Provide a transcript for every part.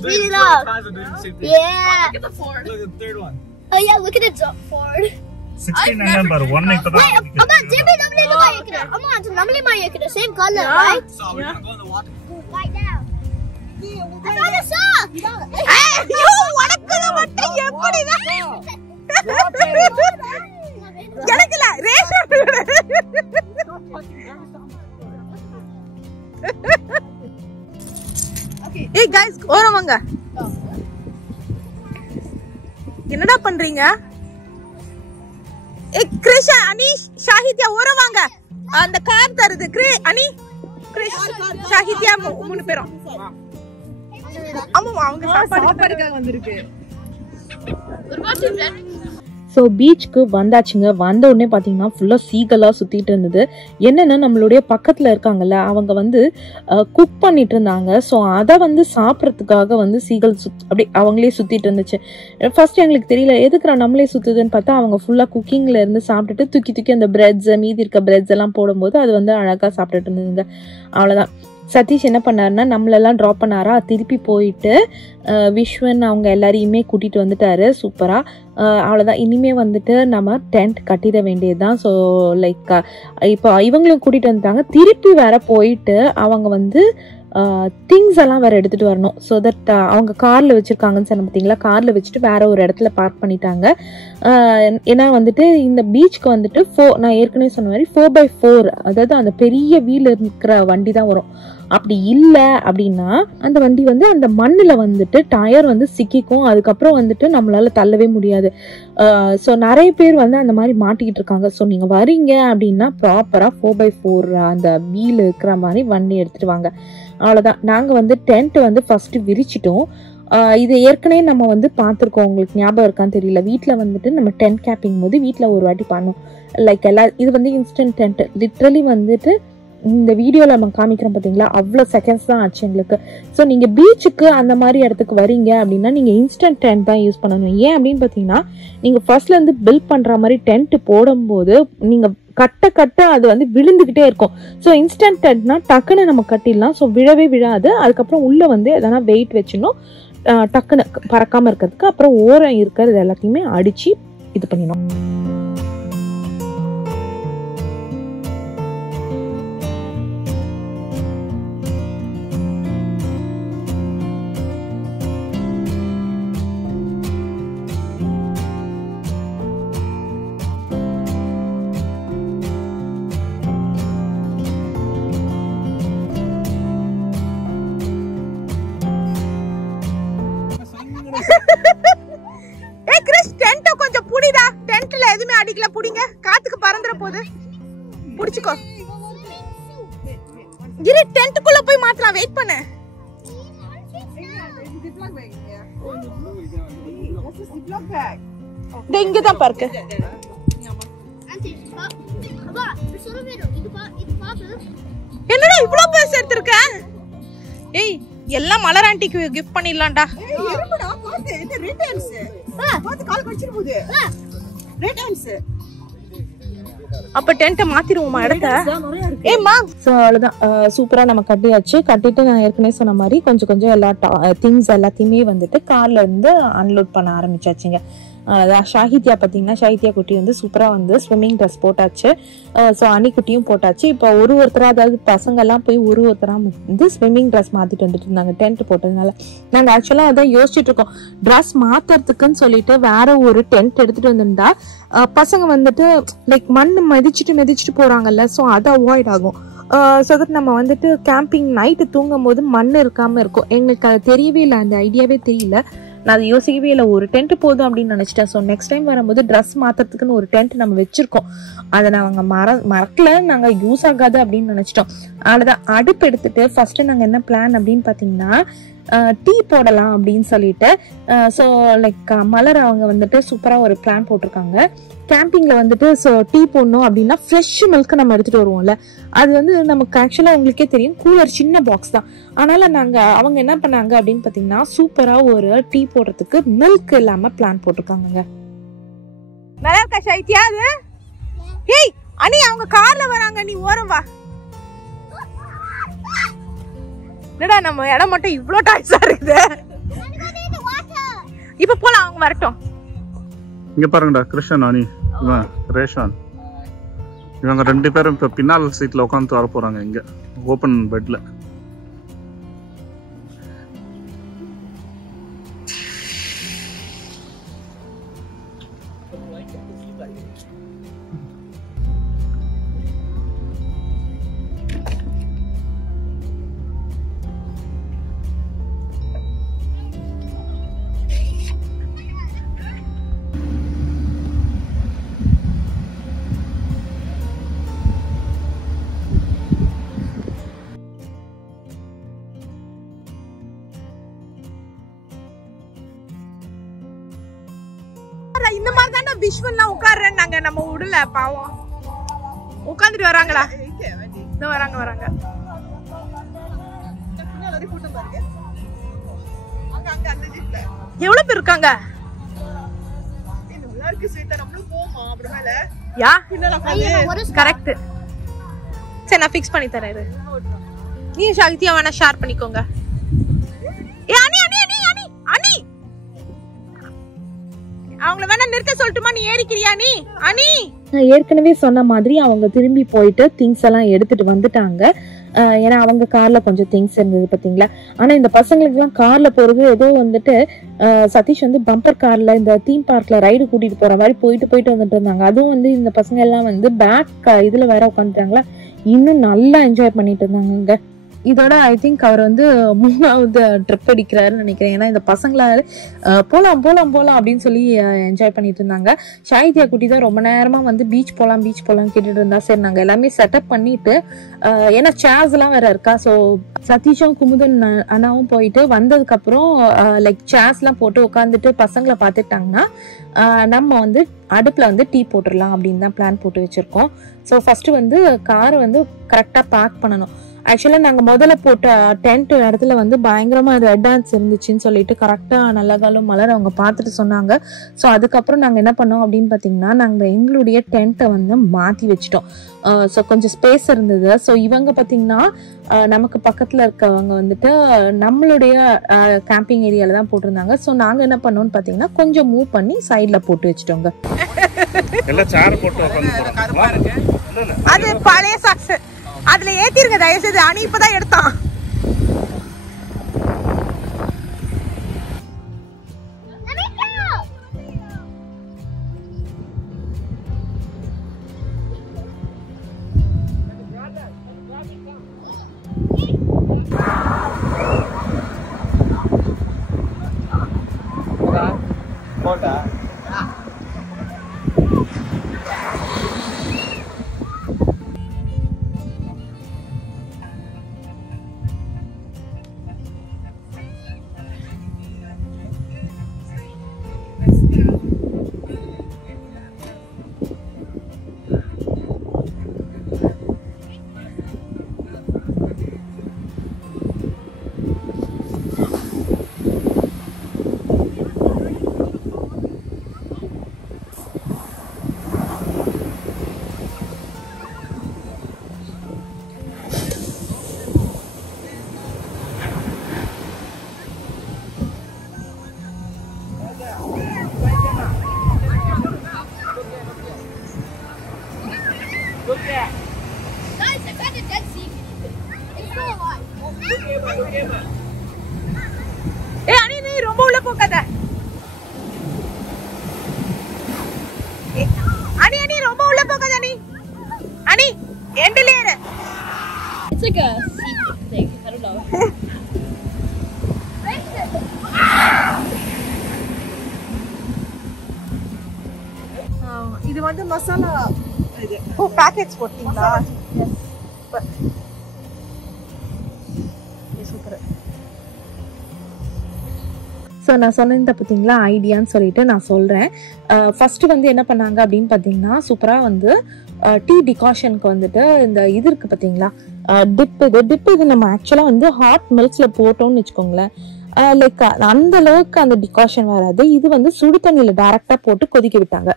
Speed it up. Yeah. Look at the Ford. Look at the third one. Oh yeah, look at the Ford. 16 number 1 Wait, Amma, same color, right? So we're gonna go in the water. Right now. I found a sock. Hey, you வடக்குல மட்டும் எப்படிடா? எனக்குல ration. Hey guys, ஓரம் வாங்க. என்னடா பண்றீங்க? கிரிஷா, அனீஷ், ஷாஹித்யா ஓரம் வாங்க. அந்த கார் தருது. அனி, கிரிஷ், ஷாஹித்யா 3 பேரும். ஆமா அவங்க சாப்பாடுக்காக வந்திருக்கு. ஸோ பீச்சுக்கு வந்தாச்சுங்க. வந்த உடனே பார்த்தீங்கன்னா ஃபுல்லாக சீகலாக சுற்றிட்டு இருந்தது. என்னென்னா நம்மளுடைய பக்கத்தில் இருக்காங்கல்ல, அவங்க வந்து குக் பண்ணிட்டு இருந்தாங்க. ஸோ அதை வந்து சாப்பிட்றதுக்காக வந்து சீகல் அப்படி அவங்களே சுற்றிட்டு இருந்துச்சு. ஃபர்ஸ்ட் எங்களுக்கு தெரியல எதுக்குறா நம்மளே சுற்றுதுன்னு பார்த்தா அவங்க ஃபுல்லாக குக்கிங்கில் இருந்து சாப்பிட்டுட்டு தூக்கி அந்த பிரெட்ஸை மீதி இருக்க பிரெட்ஸ் எல்லாம் போடும்போது அது வந்து அழகாக சாப்பிட்டுட்டு இருந்ததுங்க. அவ்வளோதான். சதீஷ் என்ன பண்ணாருன்னா நம்மளெல்லாம் ட்ராப் பண்ணாரா, திருப்பி போயிட்டு விஸ்வன் அவங்க எல்லாரையுமே கூட்டிகிட்டு வந்துட்டாரு. சூப்பராக. அவ்வளோதான். இனிமேல் வந்துட்டு நம்ம டென்ட் கட்டிட வேண்டியது தான். ஸோ லைக் இப்போ இவங்களும் கூட்டிகிட்டு வந்துட்டாங்க. திருப்பி வேற போயிட்டு அவங்க வந்து திங்ஸ் எல்லாம் வேறு எடுத்துகிட்டு வரணும். ஸோ தட் அவங்க காரில் வச்சுருக்காங்கன்னு சொன்ன பார்த்தீங்களா, காரில் வச்சுட்டு வேறு ஒரு இடத்துல பார்க் பண்ணிட்டாங்க. ஏன்னா வந்துட்டு இந்த பீச்சுக்கு வந்துட்டு நான் ஏற்கனவே சொன்ன மாதிரி 4x4 அதாவது அந்த பெரிய வீல் இருக்கிற வண்டி தான் வரும். அப்படி இல்லை அப்படின்னா அந்த வண்டி வந்து அந்த மண்ணில் வந்துட்டு டயர் வந்து சிக்கிக்கும். அதுக்கப்புறம் வந்துட்டு நம்மளால தள்ளவே முடியாது. ஸோ நிறைய பேர் வந்து அந்த மாதிரி மாட்டிக்கிட்டு இருக்காங்க. ஸோ நீங்கள் வரீங்க அப்படின்னா ப்ராப்பராக 4x4 அந்த வீல் இருக்கிற மாதிரி வண்டி எடுத்துகிட்டு வாங்க. அவ்வளோதான். நாங்கள் வந்து டென்ட் வந்து ஃபஸ்ட்டு விரிச்சிட்டோம். இது ஏற்கனவே நம்ம வந்து பார்த்துருக்கோம், உங்களுக்கு ஞாபகம் இருக்கான்னு தெரியல. வீட்டில் வந்துட்டு நம்ம டென்ட் கேப்பிங் போது வீட்டில் ஒரு வாட்டி பண்ணோம். லைக் இது வந்து இன்ஸ்டன்ட் டென்ட். லிட்ரலி வந்துட்டு இந்த வீடியோவில் நம்ம காமிக்கிறோம் பார்த்தீங்களா, அவ்வளோ செகண்ட்ஸ் தான் ஆச்சு எங்களுக்கு. ஸோ நீங்கள் பீச்சுக்கு அந்த மாதிரி இடத்துக்கு வரீங்க அப்படின்னா நீங்கள் இன்ஸ்டன்ட் டென்ட் தான் யூஸ் பண்ணணும். ஏன் அப்படின்னு பார்த்தீங்கன்னா நீங்கள் ஃபர்ஸ்ட்லேருந்து பில்ட் பண்ணுற மாதிரி டென்ட் போடும்போது நீங்கள் கட்ட அது வந்து விழுந்துக்கிட்டே இருக்கும். ஸோ இன்ஸ்டன்ட் டென்ட்னா டக்குன்னு நம்ம கட்டிடலாம். ஸோ விழவே விழாது. அதுக்கப்புறம் உள்ளே வந்து எதனா வெயிட் வச்சுணும் டக்குன்னு பறக்காமல் இருக்கிறதுக்கு. அப்புறம் ஓரம் இருக்கிறது எல்லாத்தையுமே அடித்து இது பண்ணிடணும். ஏய் கிறிஸ், டென்ட் கொஞ்சம் புடிடா. டென்ட்ல எதுமே அடிக்கல, புடிங்க. காத்துக்கு பறந்துற போகுது. புடிச்சுக்கோ. இரு, டென்ட்க்குள்ள போய் மாத்தலாம். வெயிட் பண்ணு. இங்க தான் பார்க்க. என்னடா இவ்ளோ பேச எடுத்துர்க்க? ஏய் எல்லாம் மலர் ஆண்டிக்கு கிஃப்ட் பண்ணிடலாம்டா. எறும்புடா, பாத்து. இது ரெட் ஹேண்ட்ஸ். பாத்து கால் கடிச்சிர போகுது. Red hands. அப்ப டென்ட் மாத்திடுவோமா இடத்த? ஏம்மா ஸோ அவ்வளோதான், சூப்பராக நம்ம கட்டியாச்சு. கட்டிட்டு நான் ஏற்கனவே சொன்ன மாதிரி கொஞ்சம் கொஞ்சம் எல்லா திங்ஸ் எல்லாத்தையுமே வந்துட்டு கார்ல இருந்து அன்லோட் பண்ண ஆரம்பிச்சாச்சுங்க. ஷாஹித்யா பார்த்தீங்கன்னா ஷாஹித்யா குட்டி வந்து சூப்பராக வந்து ஸ்விம்மிங் ட்ரெஸ் போட்டாச்சு. ஸோ அணிக்குட்டியும் போட்டாச்சு. இப்போ ஒருத்தராக, அதாவது பசங்கள்லாம் போய் ஒருத்தராக வந்து ஸ்விம்மிங் ட்ரெஸ் மாற்றிட்டு வந்துட்டு இருந்தாங்க டென்ட் போட்டதுனால. நாங்கள் ஆக்சுவலாக அதான் யோசிச்சுட்டு இருக்கோம், ட்ரெஸ் மாற்றுறதுக்குன்னு சொல்லிட்டு வேற ஒரு டென்ட் எடுத்துகிட்டு வந்துருந்தா பசங்க வந்துட்டு லைக் மண் மிதிச்சுட்டு போகிறாங்கல்ல, ஸோ அது அவாய்ட் ஆகும். ஸோ தட் நம்ம வந்துட்டு கேம்பிங் நைட்டு தூங்கும் போது மண் இருக்காமல் இருக்கும். எங்களுக்கு அது தெரியவே இல்லை, அந்த ஐடியாவே தெரியல. நான் அதை யோசிக்கவே இல்லை, ஒரு டென்ட் போதும் அப்படின்னு நினச்சிட்டேன். ஸோ நெக்ஸ்ட் டைம் வரும்போது ட்ரெஸ் மாற்றுறதுக்குன்னு ஒரு டென்ட் நம்ம வச்சுருக்கோம். அதை நாங்கள் மறக்கல, நாங்கள் யூஸ் ஆகாது அப்படின்னு நினச்சிட்டோம். அவ்வளோதான். அடுப்பு எடுத்துட்டு ஃபஸ்ட்டு நாங்கள் என்ன பிளான் அப்படின்னு பார்த்தீங்கன்னா டீ போடலாம் அப்படின்னு சொல்லிட்டு. ஸோ லைக் மலர் அவங்க வந்துட்டு சூப்பராக ஒரு பிளான் போட்டிருக்காங்க. கேம்பிங்கில் வந்துட்டு ஸோ டீ போடணும் அப்படின்னா ஃப்ரெஷ் மில்க் நம்ம எடுத்துகிட்டு வருவோம்ல, அது வந்து நமக்கு ஆக்சுவலாக உங்களுக்கே தெரியும் கூலர் சின்ன பாக்ஸ் தான். அதனால் அவங்க என்ன பண்ணாங்க அப்படின்னு பார்த்தீங்கன்னா சூப்பராக ஒரு டீ போடுறதுக்கு மில்க் இல்லாமல் பிளான் போட்டிருக்காங்க. நல்லா இருக்கா ஷைத்யா? அது ஏய் அனி அவங்க கார்ல வராங்க, நீ ஓரம் வா. என்னடா நம்ம இடம் மட்டும் இவ்ளோ டாய்ஸா இருக்குது. இப்ப போலாம், அவங்க வரட்டும். இங்க பாருங்கடா, கிருஷ்ணன், அனி, இவன் ரேஷான், இவங்க 2 பேரும் இப்ப பின்னால் சீட்ல உட்காந்து வர போறாங்க இங்க ஓபன் பெட்ல. இந்த மாதிரி தானே விஷ்வல்லாம் உட்கார்றாங்க, நம்ம உடல பாவம் உட்கார்ந்துட்டு வராங்கடா. இந்த வராங்க. எவ்வளவு பேர் இருக்காங்க? Yeah correct. சரி நான் ஃபிக்ஸ் பண்ணி தரேன். நீ ஷாகித்யா வேணா ஷேர் பண்ணிக்கோங்க. ஏ அனி அவங்கள வேணா நிறுத்த சொல்லட்டுமா? நீ ஏறிக்கிறியா நீ? அனி நான் ஏற்கனவே சொன்ன மாதிரி அவங்க திரும்பி போயிட்டு திங்ஸ் எல்லாம் எடுத்துட்டு வந்துட்டாங்க. ஏன்னா அவங்க கார்ல கொஞ்சம் திங்ஸ் இருந்தது பாத்தீங்களா. ஆனா இந்த பசங்களுக்கு எல்லாம் கார்ல போறது ஏதோ வந்துட்டு சதீஷ் வந்து பம்பர் கார்ல இந்த தீம் பார்க்ல ரைடு கூட்டிட்டு போற மாதிரி போயிட்டு வந்துட்டு இருந்தாங்க. அதுவும் வந்து இந்த பசங்க எல்லாம் வந்து பேக் இதுல வேற உட்காந்துட்டாங்களா, இன்னும் நல்லா என்ஜாய் பண்ணிட்டு இருந்தாங்க இங்க. இதோட ஐ திங்க் அவர் வந்து 3வது ட்ரிப் அடிக்கிறாருன்னு நினைக்கிறேன். ஏன்னா இந்த பசங்களால போலாம் அப்படின்னு சொல்லி என்ஜாய் பண்ணிட்டு இருந்தாங்க. ஷாஹித்யா குட்டி தான் ரொம்ப நேரமா வந்து பீச் போலாம் கேட்டுட்டு இருந்தா. சரி நாங்க எல்லாமே செட்டப் பண்ணிட்டு, ஏன்னா சேர்ஸ் எல்லாம் வேற இருக்கா. ஸோ சதீஷும் குமுதன் அண்ணாவும் போயிட்டு வந்ததுக்கு அப்புறம் லைக் சேர்ஸ் எல்லாம் போட்டு உட்காந்துட்டு பசங்களை பார்த்துட்டாங்கன்னா நம்ம வந்து அடுப்புல வந்து டீ போட்டுடலாம் அப்படின்னு தான் பிளான் போட்டு வச்சிருக்கோம். ஸோ ஃபர்ஸ்ட் வந்து காரை வந்து கரெக்டா பேக் பண்ணணும். ஆக்சுவலாக நாங்கள் முதல்ல போட்ட டென்ட் இடத்துல வந்து பயங்கரமாக ரெட் டான்ஸ் இருந்துச்சுன்னு சொல்லிட்டு கரெக்டாக நல்ல காலம் மலர் அவங்க பார்த்துட்டு சொன்னாங்க. ஸோ அதுக்கப்புறம் நாங்கள் என்ன பண்ணோம் அப்படின்னு பார்த்தீங்கன்னா நாங்கள் எங்களுடைய டென்ட்டை வந்து மாற்றி வச்சிட்டோம். ஸோ கொஞ்சம் ஸ்பேஸ் இருந்தது. ஸோ இவங்க பார்த்தீங்கன்னா நமக்கு பக்கத்தில் இருக்கவங்க வந்துட்டு நம்மளுடைய கேம்பிங் ஏரியாவில் தான் போட்டிருந்தாங்க. ஸோ நாங்கள் என்ன பண்ணோம்னு பார்த்தீங்கன்னா கொஞ்சம் மூவ் பண்ணி சைடில் போட்டு வச்சுட்டோங்க. அது பழைய சாக்ஸ் அதுல ஏத்திருங்க தயவு செய்து. அனி இப்பதான் எடுத்தான். ரொம்ப உள்ள போகாத அனி அனி ரொம்ப உள்ள போகாத அனி அனி எண்ட்ல ஏறு It's like a secret thing. I don't know. இது வந்து மசாலா இது ஓ பேக்கெட்ஸ் போட்டீங்களா சூப்பர் ஸோ நான் சொன்னேன் பார்த்தீங்களா ஐடியான்னு சொல்லிட்டு நான் சொல்கிறேன். ஃபஸ்ட்டு வந்து என்ன பண்ணாங்க அப்படின்னு பார்த்தீங்கன்னா சூப்பராக வந்து டீ டிகாஷனுக்கு வந்துட்டு இந்த இது இருக்குது பார்த்தீங்களா டிப் இது நம்ம ஆக்சுவலாக வந்து ஹாட் மில்க்ஸில் போட்டோம்னு வச்சுக்கோங்களேன் லைக் அந்த அளவுக்கு அந்த டிகாஷன் வராது. இது வந்து சுடு தண்ணியில் டைரெக்டாக போட்டு கொதிக்க விட்டாங்க.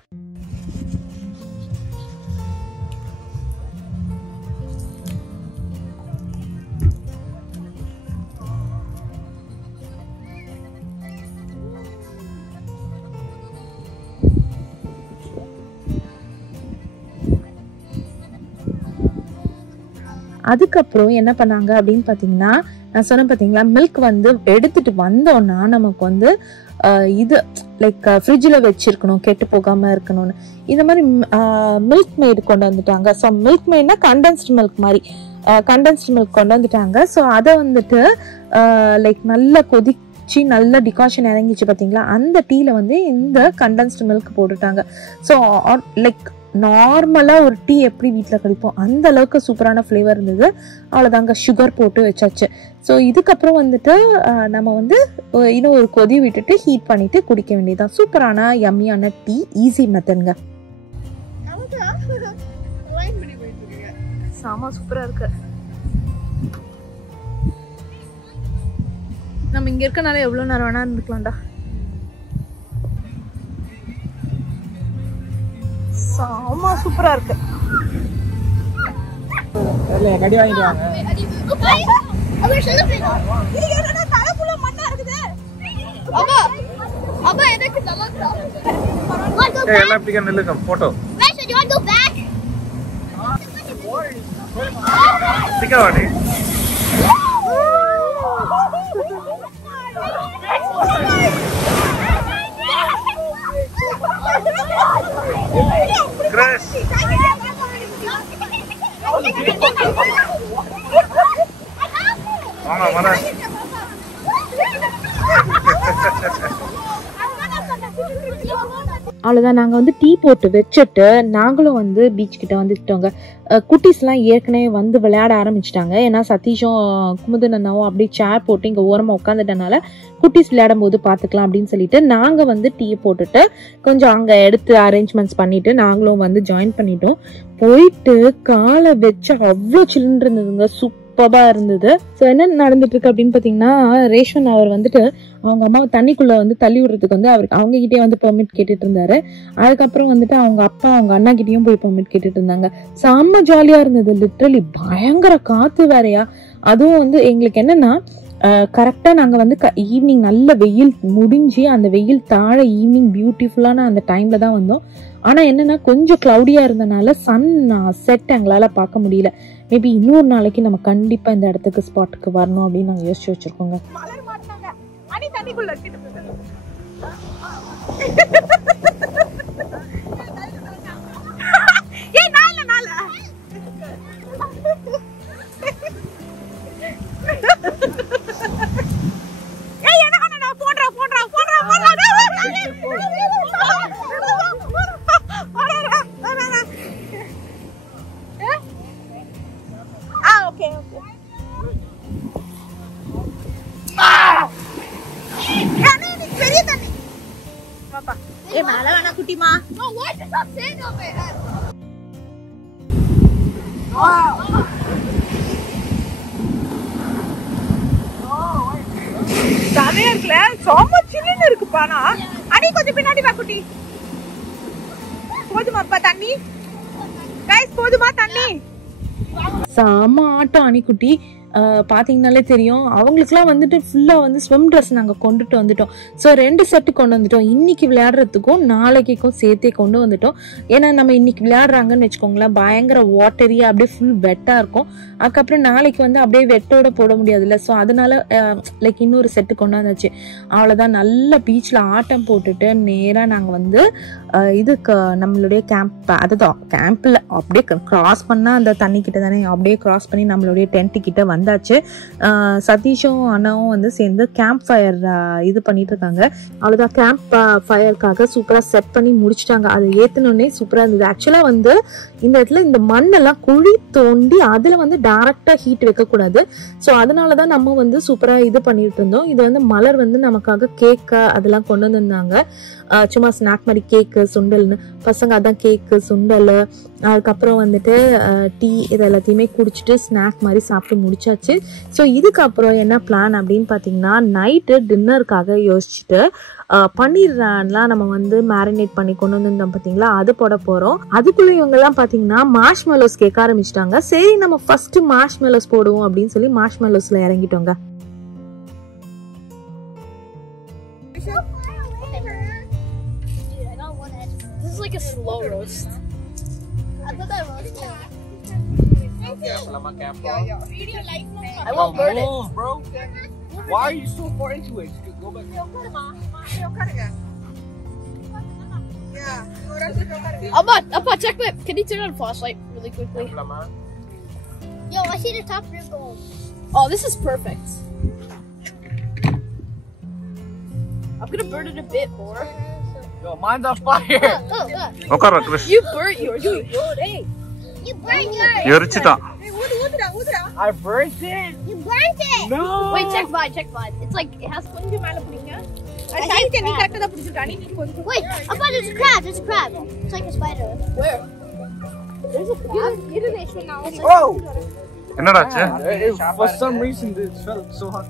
அதுக்கப்புறம் என்ன பண்ணாங்க அப்படின்னு பார்த்தீங்கன்னா நான் சொன்னேன் பார்த்தீங்களா மில்க் வந்து எடுத்துட்டு வந்தோன்னா நமக்கு வந்து இது லைக் ஃப்ரிட்ஜில் வச்சிருக்கணும் கெட்டு போகாமல் இருக்கணும்னு இந்த மாதிரி மில்க் மேட் கொண்டு வந்துட்டாங்க. ஸோ மில்க் மேட்னா கண்டென்ஸ்டு மில்க் மாதிரி கண்டென்ஸ்டு மில்க் கொண்டு வந்துட்டாங்க. ஸோ அதை வந்துட்டு லைக் நல்லா கொதிச்சு நல்ல டிகாஷன் இறங்கிச்சு பார்த்தீங்களா அந்த டீயில் வந்து இந்த கண்டென்ஸ்டு மில்க் போட்டுட்டாங்க. ஸோ லைக் நார்மலாக ஒரு டீ எப்படி வீட்டில் கிடைப்போம் அந்த அளவுக்கு சூப்பரான ஃப்ளேவர் இருந்தது. அவ்வளோதாங்க சுகர் போட்டு வச்சாச்சு. ஸோ இதுக்கப்புறம் வந்துட்டு நம்ம வந்து இன்னும் ஒரு கொதி விட்டுட்டு ஹீட் பண்ணிட்டு குடிக்க வேண்டியதுதான். சூப்பரான யம்மியான டீ ஈஸி மெத்தட்ங்க. சாமா சூப்பரா இருக்கு. நம்ம இங்க இருக்கனால எவ்வளவு நேரம் வேணா இருந்துக்கலாம்டா. சாமா சூப்பரா இருக்கு. கடி வாங்கிட்டு வாங்க. இது என்னடா தலைக்குள்ள மண்ணா இருக்குது. அப்பா எனக்கு தலக்கா. எல்லாம் இப்படி நில்லுங்க photo. Wait, do you want to go back? சிக்கவாடி. கிரேஸ் வாங்க வாங்க அவ்வளோதான் நாங்கள் வந்து டீ போட்டு வச்சுட்டு நாங்களும் வந்து பீச் கிட்ட வந்துட்டோங்க. குட்டீஸ்லாம் ஏற்கனவே வந்து விளையாட ஆரம்பிச்சிட்டாங்க. ஏன்னா சதீஷும் குமுதன் அண்ணாவும் அப்படியே சேர் போட்டு இங்கே ஓரமாக உட்காந்துட்டனால குட்டீஸ் விளையாடும் போது பார்த்துக்கலாம் அப்படின்னு சொல்லிட்டு நாங்கள் வந்து டீயை போட்டுட்டு கொஞ்சம் அங்கே எடுத்து அரேஞ்ச்மெண்ட்ஸ் பண்ணிட்டு நாங்களும் வந்து ஜாயின் பண்ணிட்டோம். போயிட்டு காலை வச்சு அவ்வளோ சில்லுன்னு இருந்ததுங்க. சூப்பராக இருந்தது. ஸோ என்ன நடந்துட்டு இருக்கு அப்படின்னு பார்த்தீங்கன்னா ரேஷ்வன் அவர் வந்துட்டு அவங்க அம்மாவை தண்ணிக்குள்ள வந்து தள்ளி விடுறதுக்கு வந்து அவருக்கு அவங்க கிட்டே வந்து பெர்மிட் கேட்டுட்டு இருந்தாரு. அதுக்கப்புறம் வந்துட்டு அவங்க அப்பா அவங்க அண்ணா கிட்டேயும் போய் பெர்மிட் கேட்டுட்டு இருந்தாங்க. செம்ம ஜாலியா இருந்தது. லிட்ரலி பயங்கர காத்து வேறையா. அதுவும் வந்து எங்களுக்கு என்னன்னா கரெக்டா நாங்க வந்து ஈவினிங் நல்ல வெயில் முடிஞ்சு அந்த வெயில் தாழ ஈவினிங் பியூட்டிஃபுல்லான அந்த டைம்ல தான் வந்தோம். ஆனா என்னன்னா கொஞ்சம் கிளவுடியா இருந்தனால சன் செட் எங்களால பார்க்க முடியல. மேபி இன்னொரு நாளைக்கு நம்ம கண்டிப்பா இந்த இடத்துக்கு ஸ்பாட்டுக்கு வரணும் அப்படின்னு நாங்க யோசிச்சு வச்சிருக்கோங்க. அனி தண்ணிக்குள்ள கிட்ட போகுது. ஏய் நால ஏய் என்ன போடுறா ஓகே பெரிய தண்ணி பாப்பா. ஏய் மேல வேணா குட்டிமா. No, why does that sand over it? செமையா இருக்குல்ல. செம்ம சில்லுன்னு இருக்குப்பானா. அனி கொஞ்சம் பின்னாடி வா குட்டி. போதுமாப்பா தண்ணி? கைஸ் போதுமா தண்ணி? செம ஆட்டம் அணிக்குட்டி. பார்த்தீங்கனாலே தெரியும். அவங்களுக்குலாம் வந்துட்டு ஃபுல்லாக வந்து ஸ்விம் ட்ரெஸ் நாங்கள் கொண்டுட்டு வந்துட்டோம். ஸோ 2 செட்டு கொண்டு வந்துட்டோம். இன்னைக்கு விளையாடுறதுக்கும் நாளைக்கும் சேர்த்தே கொண்டு வந்துட்டோம். ஏன்னா நம்ம இன்னைக்கு விளையாடுறாங்கன்னு வச்சுக்கோங்களேன், பயங்கர வாட்டரியாக அப்படியே ஃபுல் வெட்டாக இருக்கும். அதுக்கப்புறம் நாளைக்கு வந்து அப்படியே வெட்டோட போட முடியாதுல்ல. ஸோ அதனால லைக் இன்னொரு செட்டு கொண்டு வந்தாச்சு. அவ்வளோதான். நல்ல பீச்சில் ஆட்டம் போட்டுட்டு நேராக நாங்கள் வந்து இதுக்கு நம்மளுடைய கேம்ப், அதுதான் கேம்பில் அப்படியே கிராஸ் பண்ணால் அந்த தண்ணி கிட்ட தானே, அப்படியே கிராஸ் பண்ணி நம்மளுடைய டென்ட் கிட்ட வந்தாச்சு. சதீஷும் அண்ணாவும் வந்து சேர்ந்து கேம்ப் ஃபயர் இது பண்ணிட்டு இருக்காங்க. அவ்வளோதான். கேம்ப் ஃபயருக்காக சூப்பராக செட் பண்ணி முடிச்சுட்டாங்க. அதை ஏற்றினோடனே சூப்பராக இருந்தது. ஆக்சுவலாக வந்து இந்த இடத்துல இந்த மண்ணெல்லாம் குழி தோண்டி அதில் வந்து டைரக்டாக ஹீட் வைக்கக்கூடாது. ஸோ அதனால தான் நம்ம வந்து சூப்பராக இது பண்ணிட்டு இருந்தோம். இது வந்து மலர் வந்து நமக்காக கேக்கு அதெல்லாம் கொண்டு வந்திருந்தாங்க. சும்மா ஸ்நாக் மாதிரி கேக்கு சுண்டல்னு, பசங்க அதான் கேக்கு சுண்டல், அதுக்கப்புறம் வந்துட்டு டீ இது எல்லாத்தையுமே குடிச்சிட்டு ஸ்நாக் மாதிரி சாப்பிட்டு முடிச்சாச்சு. ஸோ இதுக்கப்புறம் என்ன பிளான் அப்படின்னு பார்த்தீங்கன்னா, நைட்டு டின்னருக்காக யோசிச்சுட்டு பன்னீர்லாம் நம்ம வந்து மேரினேட் பண்ணி கொண்டு வந்திருந்தோம் பார்த்தீங்களா, அது போட போகிறோம். அதுக்குள்ளே இவங்கெல்லாம் பார்த்தீங்கன்னா மார்ஷ்மெலோஸ் கேட்க ஆரம்பிச்சிட்டாங்க. சரி நம்ம ஃபர்ஸ்ட் மார்ஷ்மெலோஸ் போடுவோம் அப்படின்னு சொல்லி மார்ஷ்மெலோஸில் இறங்கிட்டோங்க. This is like a slow roast. I thought that roast. I won't burn it. Bro. Why are you so far into it? Go back. Appa, check my. Can you turn on the flashlight really quickly? Yo, I see the top rib gold. Oh, this is perfect. I'm gonna burn it a bit more. Yo, mine's on fire. Okay, Krish. You burnt yours. Hey. You burnt yours. எரிச்சிட்டான். I burnt it. You burnt it. No. Wait, check mine. It's like it has கொஞ்சம் மேல புடிங்க. நீ கரெக்ட்டா தான் புடிச்சிட்டா. நீ கொஞ்சம். Wait, Appa, there's a crab. It's like a spider. Where? There's a crab. Oh. என்னடாச்சு? For some reason, it felt so hot.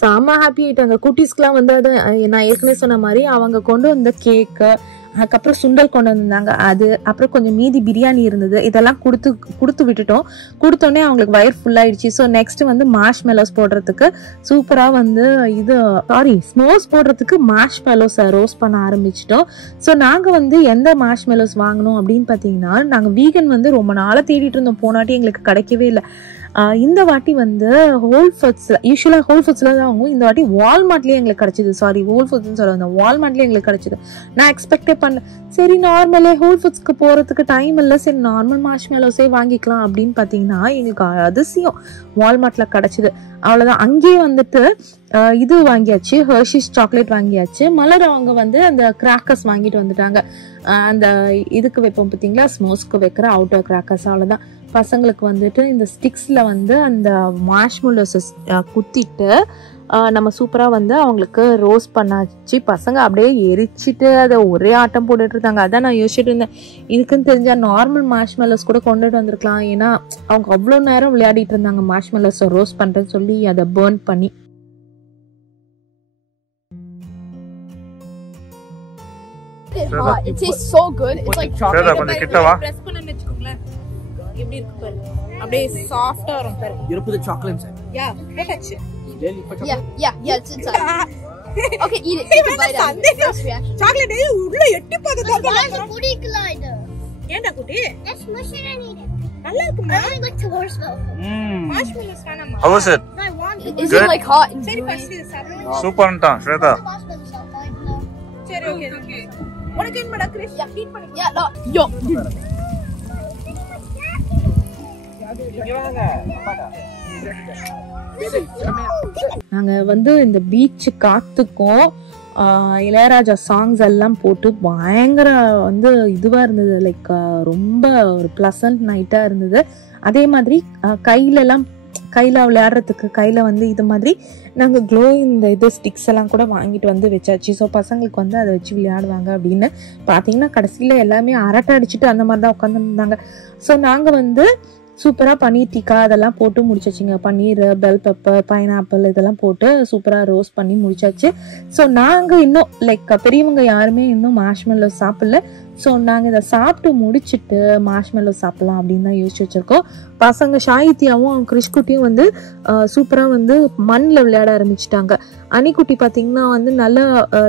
செம்ம ஹாப்பி ஆயிட்டாங்க. குட்டீஸ்க்குலாம் வந்து அது நான் ஏற்கனவே சொன்ன மாதிரி அவங்க கொண்டு வந்த கேக்கு, அதுக்கப்புறம் சுண்டல் கொண்டு வந்திருந்தாங்க, அது அப்புறம் கொஞ்சம் மீதி பிரியாணி இருந்தது. இதெல்லாம் கொடுத்து விட்டுட்டோம். கொடுத்தோடனே அவங்களுக்கு வயிறு ஃபுல்லாயிடுச்சு. ஸோ நெக்ஸ்ட் வந்து மார்ஷ்மெலோஸ் போடுறதுக்கு சூப்பராக வந்து ஸ்மோஸ் போடுறதுக்கு மார்ஷ்மெலோஸ் ரோஸ்ட் பண்ண ஆரம்பிச்சிட்டோம். ஸோ நாங்கள் வந்து எந்த மார்ஷ்மெலோஸ் வாங்கணும் அப்படின்னு பார்த்தீங்கன்னா, நாங்கள் வீகன் வந்து ரொம்ப நாளாக தேடிட்டு இருந்தோம். போனாட்டி எங்களுக்கு கிடைக்கவே இல்லை. இந்த வாட்டி வந்து யூஸ்வலாக ஹோல் ஃபுட்ஸில் தான் வாங்குவோம். இந்த வாட்டி வால்மார்ட்லேயே எங்களுக்கு கிடச்சிது. ஹோல் ஃபுட்ஸ்ன்னு சொல்லுவாங்க, வால்மார்ட்லேயே எங்களுக்கு கிடச்சிது. நான் எக்ஸ்பெக்டே பண்ணேன். சரி நார்மலே ஹோல் ஃபுட்ஸ்க்கு போகிறதுக்கு டைம் இல்லை, சரி நார்மல் மார்ஷ்மெலோஸே வாங்கிக்கலாம் அப்படின்னு பார்த்தீங்கன்னா எங்களுக்கு அதிசயம் வால்மார்ட்டில் கிடச்சிது. அவ்வளோதான். அங்கேயே வந்துட்டு இது வாங்கியாச்சு, ஹெர்ஷீஸ் சாக்லேட் வாங்கியாச்சு. மலர் அவங்க வந்து அந்த கிராக்கர்ஸ் வாங்கிட்டு வந்துட்டாங்க. அந்த இதுக்கு வைப்போம் பார்த்தீங்களா, ஸ்மோஸ்க்கு வைக்கிற அவுட்டர் கிராக்கர்ஸ். அவ்வளோதான். பசங்களுக்கு வந்துட்டு இந்த ஸ்டிக்ஸில் வந்து அந்த மார்ஷ்மெலோஸை குத்திட்டு நம்ம சூப்பராக வந்து அவங்களுக்கு ரோஸ்ட் பண்ணாச்சு. பசங்க அப்படியே எரிச்சிட்டு அதை ஒரே ஆட்டம் போட்டுட்டு இருந்தாங்க. அதான் நான் யோசிச்சுட்டு இருந்தேன், இதுக்குன்னு தெரிஞ்சால் நார்மல் மார்ஷ்மெலோஸ் கூட கொண்டுட்டு வந்திருக்கலாம். ஏன்னா அவங்க அவ்வளோ நேரம் விளையாடிட்டு இருந்தாங்க மார்ஷ்மெலோஸை ரோஸ்ட் பண்ணுறேன்னு சொல்லி அதை பர்ன் பண்ணி. It tastes so good. It's like chocolate. கொஞ்சம் கிட்ட வா. பிரஸ் பண்ணனும்னு வெச்சுக்கோங்க. எப்படி இருக்கு பாரு. அப்படியே சாஃப்ட்டா வரும் பாரு. You put the chocolate inside. Yeah, touch. Really put chocolate? Yeah, it's inside. Okay, eat it. Take a bite out of it. First reaction. Chocolate உள்ள எட்டி பார்த்தா Why புடிக்கல இது? ஏன்டா குட்டி? Let's mush it and eat it. நல்லா இருக்குமா? I like to horse milk. Marshmallows வேணாமா? How was it? I want it. Is it like hot and சரி gooey? ஃபர்ஸ்ட் இது சாப்பிடு. சூப்பர்ன்ட்டான் Shweta. Marshmallows are fine, no. சரி ஓகே. உனக்கு என்ன பண்ண கிறிஸ்? ஹீட் பண்ணி. Yeah, no. Yo. நாங்கள் வந்து இந்த பீச்சு காத்துக்கும் இளையராஜா சாங்ஸ் எல்லாம் போட்டு பயங்கர வந்து இதுவாக இருந்தது. லைக் ரொம்ப ஒரு ப்ளசன்ட் நைட்டாக இருந்தது. அதே மாதிரி கையில் விளையாடுறதுக்கு கையில் வந்து இது மாதிரி நாங்கள் க்ளோ இந்த இது ஸ்டிக்ஸ் எல்லாம் கூட வாங்கிட்டு வந்து வச்சாச்சு. ஸோ பசங்களுக்கு வந்து அதை வச்சு விளையாடுவாங்க அப்படின்னு பார்த்தீங்கன்னா கடைசியில் எல்லாமே அரட்டை அடிச்சுட்டு அந்த மாதிரி தான் உட்காந்துருந்தாங்க. ஸோ நாங்கள் வந்து சூப்பராக பன்னீர் டிக்கா அதெல்லாம் போட்டு முடிச்சாச்சுங்க. பன்னீர், பெல் பெப்பர், பைனாப்பிள் இதெல்லாம் போட்டு சூப்பராக ரோஸ்ட் பண்ணி முடிச்சாச்சு. ஸோ நாங்கள் இன்னும் லைக் பெரியவங்க யாருமே இன்னும் மார்ஷ்மெலோ சாப்பிடல. ஸோ நாங்கள் இதை சாப்பிட்டு முடிச்சுட்டு மார்ஷ்மெலோ சாப்பிடலாம் அப்படின்னு தான் யோசிச்சு வச்சுருக்கோம். பசங்க ஷாஹித்யாவும் கிறிஷ்குட்டியும் வந்து சூப்பராக வந்து மண்ணில் விளையாட ஆரம்பிச்சிட்டாங்க. அனிக்குட்டி பார்த்தீங்கன்னா வந்து நல்லா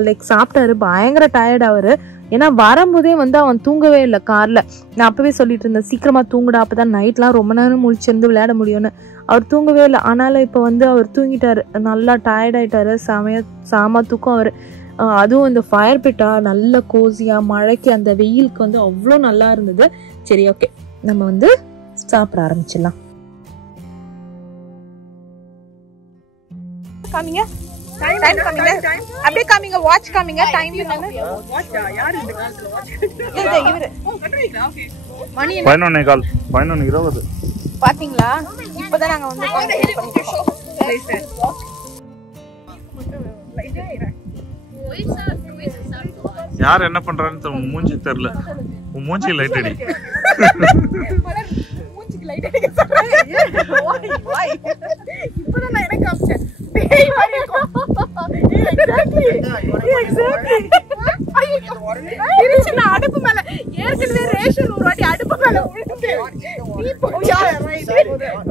லைக் சாப்பிட்டாரு, பயங்கர டயர்ட் அவர். ஏன்னா வரும்போதே வந்து அவன் தூங்கவே இல்லை காரில். நான் அப்போவே சொல்லிட்டு இருந்தேன் சீக்கிரமாக தூங்குடா, அப்போ தான் நைட்லாம் ரொம்ப நேரம் முழிச்சிருந்து விளையாட முடியும்னு. அவர் தூங்கவே இல்லை. ஆனாலும் இப்போ வந்து அவர் தூங்கிட்டாரு, நல்லா டயர்டாயிட்டாரு, சாம தூக்கம் அவர். அதுவும் இந்த ஃபயர் பிட்டா நல்ல கோசியாக மழைக்கு அந்த வெயிலுக்கு வந்து அவ்வளோ நல்லா இருந்தது. சரி ஓகே, நம்ம வந்து சாப்பிட ஆரம்பிச்சிடலாம். காமிங்க டைம் காமிங்க, அப்படியே காமிங்க, வாட்ச் காமிங்க, டைம் என்னன்னு. இவரு மணி 11:20 பாத்தீங்களா? இப்பதான் நாங்க வந்து கான்சென்ட்ரேட் பண்ணிட்டோம். யார் என்ன பண்றான்னு உன் மூஞ்சி தெரியல. உன் மூஞ்சி லைட் அடி. மூஞ்சிக்கு லைட் அடிக்க சொல்றேன். வாய் இப்பதான் நான் எனக்கு காமிச்சேன். பேய் மாதிரி இருக்கும். எக்ஸாக்ட்லி இருச்சு. நான் அடுப்பு மேல ஏற்கனவே ரேஷன் ஒரு வாட்டி அடுப்பு மேல விழுந்து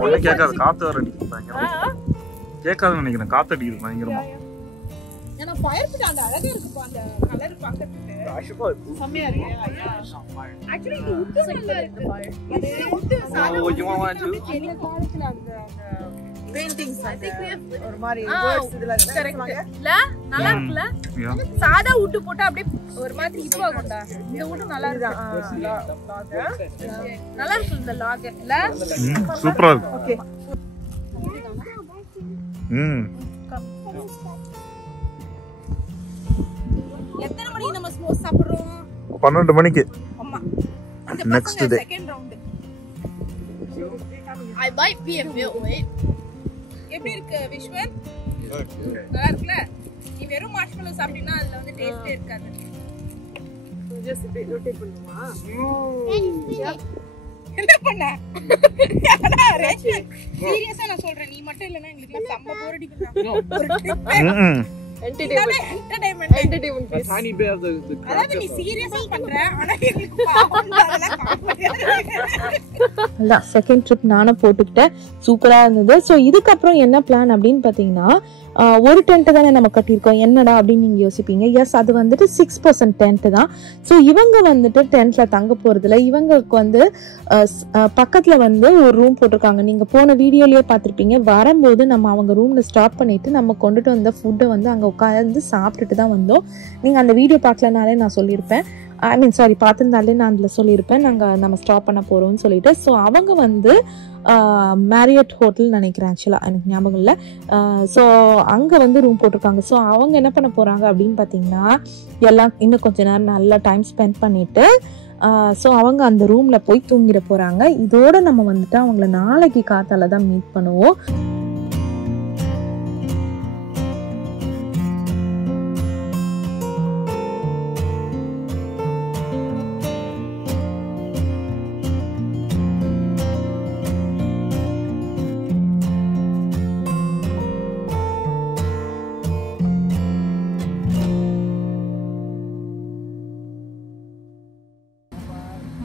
ஒண்ணு கேட்காது, காத்து வர அடிக்குது பயங்கரமா. கேட்காதுன்னு நினைக்கிறேன், காத்து அடிக்குது பயங்கரமா. ஏன்னா ஃபயர் பிட் அந்த அழகா இருக்குப்பா, அந்த கலர் பார்க்கிறதுக்கு செம்மையா இருக்கு. ஆக்சுவலி இது உட் நல்லா இருக்கு. இது உட் சாதா. Oh, you want to? இந்த காலத்துல அந்த பெயிண்டிங்ஸ் ஒரு மாதிரி வேர்ட்ஸ் இதெல்லாம் கரெக்ட் இல்ல? நல்லா இருக்குல? சாதா உட் போட்டா அப்படியே ஒரு மாதிரி இதுவாகும்டா. இந்த உட் நல்லா இருக்கு. நல்லா இருக்கு இந்த லாக் இல்ல? சூப்பரா இருக்கு. ஓகே. எத்தனை மணிக்கு நம்ம ஸ்மோக் சாப்பிடுறோம்? 12 மணிக்கு. அம்மா next day second round. I might be a bit late. எப்படி இருக்கு விஷ்வன்? நல்லா இருக்குல? நீ வெறும் மார்ஷ்மெல்லோ சாப்பிட்டீனா அதுல வந்து டேஸ்டே இருக்காது. ஜஸ்ட் ரொட்டேட் பண்ணுமா? என்ன பண்ண? சீரியஸா நான் சொல்றேன், நீ மட்டும் இல்லனா எங்களுக்கு செம்ம போர் அடிக்கும்டா. Entertainment A tiny bit of the அதாவது நீ சீரியஸா பண்ற, ஆனா எங்களுக்கு பாவம் அதெல்லாம் அதான் செகண்ட் ட்ரிப் நானும் போட்டுக்கிட்டேன், சூப்பராக இருந்தது. ஸோ இதுக்கப்புறம் என்ன பிளான் அப்படின்னு பார்த்தீங்கன்னா, ஒரு டென்ட்டு தானே நம்ம கட்டியிருக்கோம், என்னடா அப்படின்னு நீங்கள் யோசிப்பீங்க. எஸ், அது வந்துட்டு 6% டென்ட்டு தான். ஸோ இவங்க வந்துட்டு டென்ட்டில் தங்க போகிறதுல இவங்களுக்கு வந்து பக்கத்தில் வந்து ஒரு ரூம் போட்டிருக்காங்க. நீங்கள் போன வீடியோலேயே பார்த்துருப்பீங்க. வரும்போது நம்ம அவங்க ரூமில் ஸ்டாப் பண்ணிவிட்டு நம்ம கொண்டுட்டு வந்த ஃபுட்டை வந்து அங்கே உட்காந்து சாப்பிட்டுட்டு தான் வந்தோம். நீங்கள் அந்த வீடியோ பார்க்கலனாலே நான் சொல்லியிருப்பேன், பார்த்துருந்தாலே நான் அதில் சொல்லியிருப்பேன் நம்ம ஸ்டாப் பண்ண போகிறோம்னு சொல்லிட்டு. ஸோ அவங்க வந்து மேரியட் ஹோட்டல் நினைக்கிறேன், ஆக்சுவலாக எனக்கு ஞாபகம் இல்லை. ஸோ அங்கே வந்து ரூம் போட்டிருக்காங்க. ஸோ அவங்க என்ன பண்ண போகிறாங்க அப்படின்னு பார்த்தீங்கன்னா, எல்லாம் இன்னும் கொஞ்ச நேரம் நல்லா டைம் ஸ்பெண்ட் பண்ணிவிட்டு ஸோ அவங்க அந்த ரூமில் போய் தூங்கிட போகிறாங்க. இதோட நம்ம வந்துட்டு அவங்கள நாளைக்கு காத்தால தான் மீட் பண்ணுவோம்.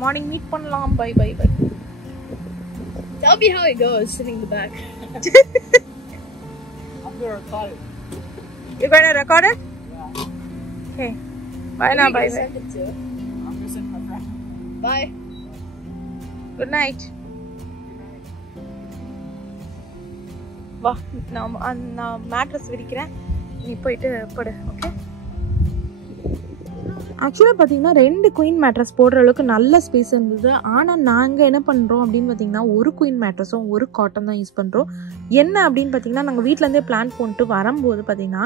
மார்னிங் மீட் பண்ணலாம். Bye bye bye. Tell me how it goes sitting in the back. I'm gonna record it. You're going to record it? Okay. Bye now. Bye bye. I'm gonna send my friend. Bye. Good night. வா, நான் mattress விரிக்கிறேன், நீ போயிட்டு படு. Okay. ஆக்சுவலாக பார்த்தீங்கன்னா 2 queen mattress போடுற அளவுக்கு நல்ல ஸ்பேஸ் இருந்தது. ஆனால் நாங்கள் என்ன பண்ணுறோம் அப்படின்னு பார்த்தீங்கன்னா, ஒரு குயின் மேட்ரஸும் ஒரு காட்டன் தான் யூஸ் பண்ணுறோம். என்ன அப்படின்னு பார்த்தீங்கன்னா, நாங்கள் வீட்டிலேருந்தே பிளான் பண்ணிட்டு வரும்போது பார்த்தீங்கன்னா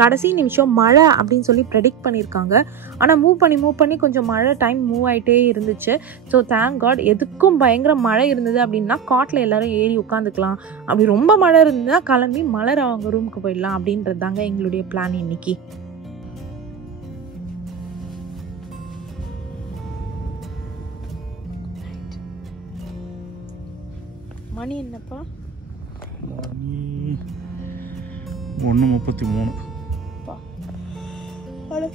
கடைசி நிமிஷம் மழை அப்படின்னு சொல்லி ப்ரெடிக்ட் பண்ணியிருக்காங்க. ஆனால் மூவ் பண்ணி கொஞ்சம் மழை டைம் மூவ் ஆகிட்டே இருந்துச்சு. So thank God. எதுக்கும் பயங்கர மழை இருந்தது அப்படின்னா காட்டில் எல்லோரும் ஏறி உட்காந்துக்கலாம். அப்படி ரொம்ப மழை இருந்ததுன்னா கிளம்பி மலர் அவங்க ரூமுக்கு போயிடலாம் அப்படின்றது தாங்க எங்களுடைய பிளான் இன்னைக்கு. மணி என்னப்பா? மணி 1:33.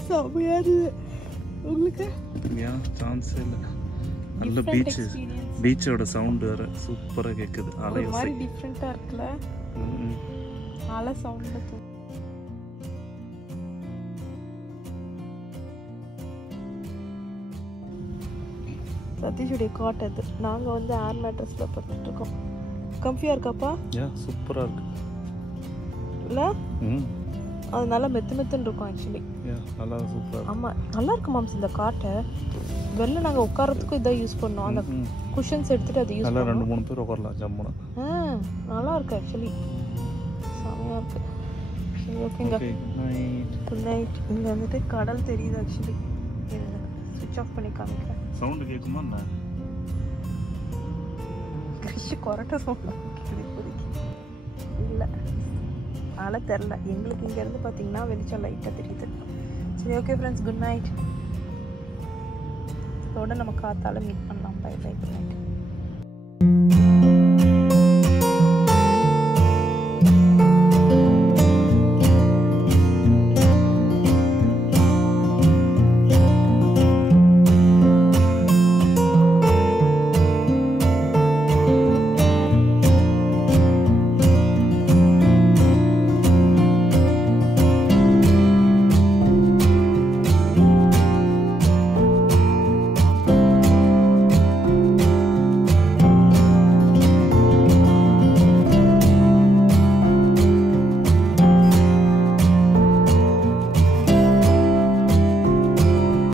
செம்மையா இருந்தது. உங்களுக்கு ஏன் சான்ஸ் இல்லை. நல்ல பீச். பீச்சோட சவுண்ட் வேற சூப்பரா கேக்குது. அலை ஒரு மாதிரி டிஃபரெண்டா இருக்குல்ல. அலை சவுண்ட்ல சதீஷுடைய காட் அது. நாங்க வந்து ஏர் மேட்ரஸ்ல படுத்துட்டு இருக்கோம். கம்ஃபியா இருக்காப்பா? சூப்பரா இருக்கு இல்ல? அது நல்லா மெத்துன்னு இருக்கும் ஆக்சுவலி. நல்லா சூப்பரா. ஆமா நல்லா இருக்கு மாம்ஸ். இந்த காட்டை வெளில நாங்க உட்காரத்துக்கு இதை யூஸ் பண்ணோம். அந்த குஷன்ஸ் எடுத்துட்டு அதை யூஸ் பண்ணோம். 2-3 பேர் உட்காரலாம் ஜம்முனா. நல்லா இருக்கு ஆக்சுவலி. செமையா இருக்கு. சரி ஓகேங்க. Good night. இங்க வந்துட்டு கடல் தெரியுது ஆக்சுவலி. ஸ்விட்ச் ஆஃப் பண்ணி காமிக்கிறேன். சவுண்ட் கேக்குமா என்ன? கிறிஷ் கொரட்ட சவுண்ட் இல்லை அலை தெரில எங்களுக்கு. இங்கேருந்து பார்த்தீங்கன்னா வெளிச்சம் லைட்டாக தெரியுது. சரி ஓகே ஃப்ரெண்ட்ஸ், குட் நைட். இதோட நம்ம காத்தால மீட் பண்ணலாம். Bye bye, good night.